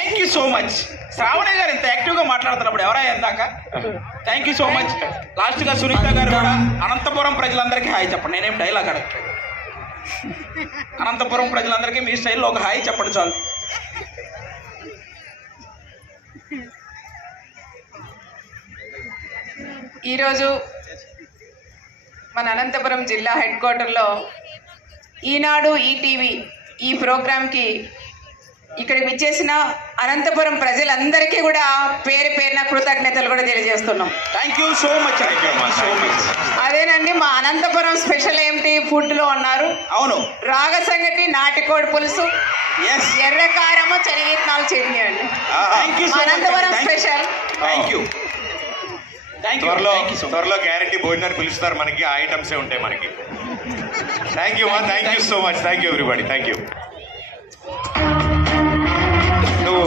Thank you so much. Shravani గారు ఇంత యాక్టివ్గా మాట్లాడుతున్నప్పుడు ఎవరా ఎందాక. Thank you so much. లాస్ట్గా సునీత గారు కూడా అనంతపురం ప్రజలందరికీ హాయ్ చెప్పండి. నేనేం డైలాగ్ అడగట్లేదు. అనంతపురం ప్రజలందరికీ మీ స్టైల్లో ఒక హాయ్ చెప్పండి చాలు. ఈరోజు మన అనంతపురం జిల్లా హెడ్ క్వార్టర్లో ఈనాడు ఈటీవీ ఈ ప్రోగ్రాంకి ఇక్కడికి విచ్చేసిన అనంతపురం ప్రజలందరికీ కూడా పేరు పేరున కృతజ్ఞతలు కూడా తెలియజేస్తున్నాం. Thank you so much. అదేనండి, మా అనంతపురం స్పెషల్ ఏమిటి ఫుడ్లో అన్నారు. అవును, రాగ సంగటి, నాటికోడి పులుసు, ఎర్రకారము, శనగిత్తనాలు చట్నీ అండి. అనంతపురం స్పెషల్. Thank you. త్వరలో గ్యారంటీ భోజనాన్ని పిలుస్తారు మనకి. ఆ ఐటమ్సే ఉంటాయి మనకి. Thank you so much. Thank you everybody. Thank you.